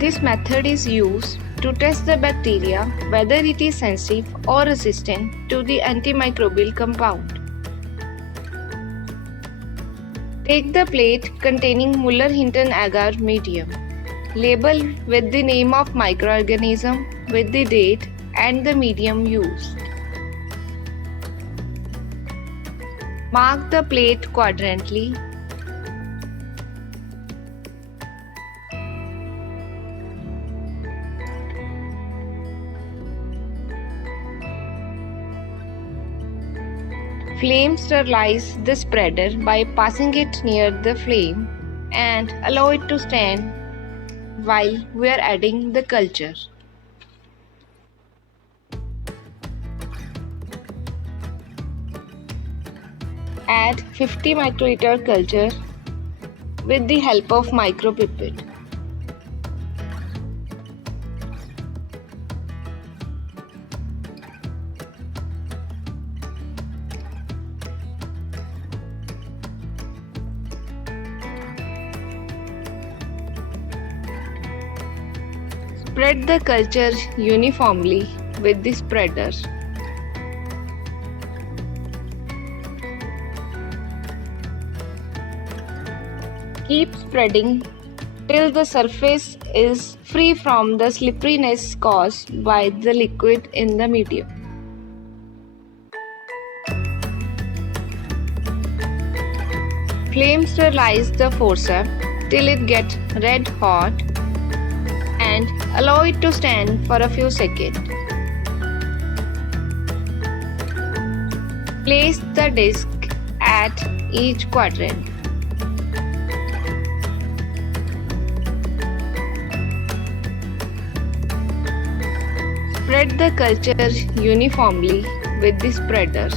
This method is used to test the bacteria whether it is sensitive or resistant to the antimicrobial compound. Take the plate containing Muller-Hinton agar medium. Label with the name of microorganism with the date and the medium used. Mark the plate quadrantally. Flame sterilize the spreader by passing it near the flame and allow it to stand while we are adding the culture. Add 50 microliter culture with the help of micropipette. Spread the culture uniformly with the spreader. Keep spreading till the surface is free from the slipperiness caused by the liquid in the medium. Flame sterilize the forceps till it gets red hot and allow it to stand for a few seconds. Place the disc at each quadrant. Spread the culture uniformly with the spreader.